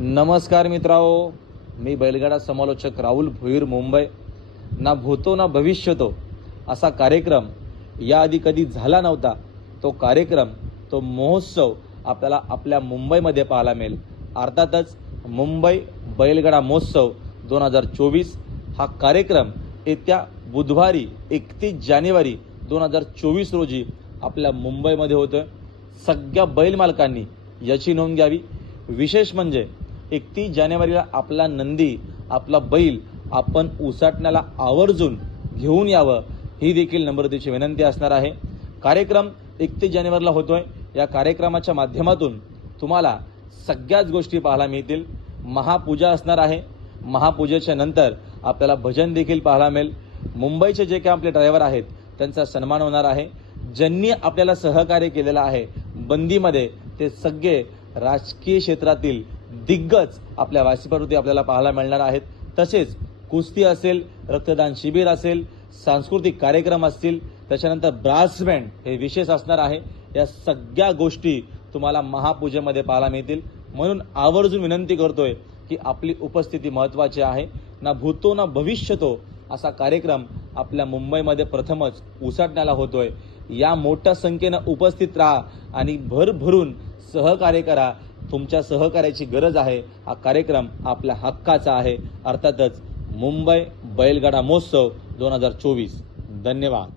नमस्कार मित्रांनो मी बैलगाडा समालोचक राहुल भोईर मुंबई. ना भूतो ना भविष्यतो असा कार्यक्रम याआधी कधी झाला नव्हता. तो कार्यक्रम तो महोत्सव आपल्याला आपल्या मुंबईमध्ये पाहायला मिळेल. अर्थातच मुंबई बैलगाडा महोत्सव दोन हजार चोवीस हा कार्यक्रम येत्या बुधवारी एकतीस जानेवारी दोन हजार चोवीस रोजी आपल्या मुंबईमध्ये होतं सगळ्या बैल मालकांनी याची नोंद घ्यावी. विशेष म्हणजे एकतीस जानेवारीला आपला नंदी आपला बैल आपण उसाटण्याला आवर्जून घेऊन यावं ही देखील नम्रतेची विनंती असणार आहे. कार्यक्रम एकतीस जानेवारीला होतोय. या कार्यक्रमाच्या माध्यमातून तुम्हाला सगळ्याच गोष्टी पाहायला मिळतील. महापूजा असणार आहे. महापूजेच्या नंतर आपल्याला भजन देखील पाहायला मिळेल. मुंबईचे जे काही आपले ड्रायव्हर आहेत त्यांचा सन्मान होणार आहे. ज्यांनी आपल्याला सहकार्य केलेलं आहे बंदीमध्ये ते सगळे राजकीय क्षेत्रातील दिग्गज आपल्या वाशिपावरती आपल्याला पाहायला मिळणार आहेत. तसेच कुस्ती असेल रक्तदान शिबिर असेल सांस्कृतिक कार्यक्रम असतील त्याच्यानंतर ब्रास बँड हे विशेष असणार आहे. या सगळ्या गोष्टी तुम्हाला महापूजेमध्ये पाहायला मिळतील. म्हणून आवर्जून विनंती करतोय की आपली उपस्थिती महत्वाची आहे. ना भूतो ना भविष्यतो असा कार्यक्रम आपल्या मुंबईमध्ये प्रथमच उसाटण्याला होतोय. या मोठ्या संख्येनं उपस्थित राहा आणि भरभरून सहकार्य करा. तुमच्या सहकार्याची गरज आहे. हा कार्यक्रम आपल्या हक्काचा आहे. अर्थातच मुंबई बैलगाडा महोत्सव दोन हजार चोवीस. धन्यवाद.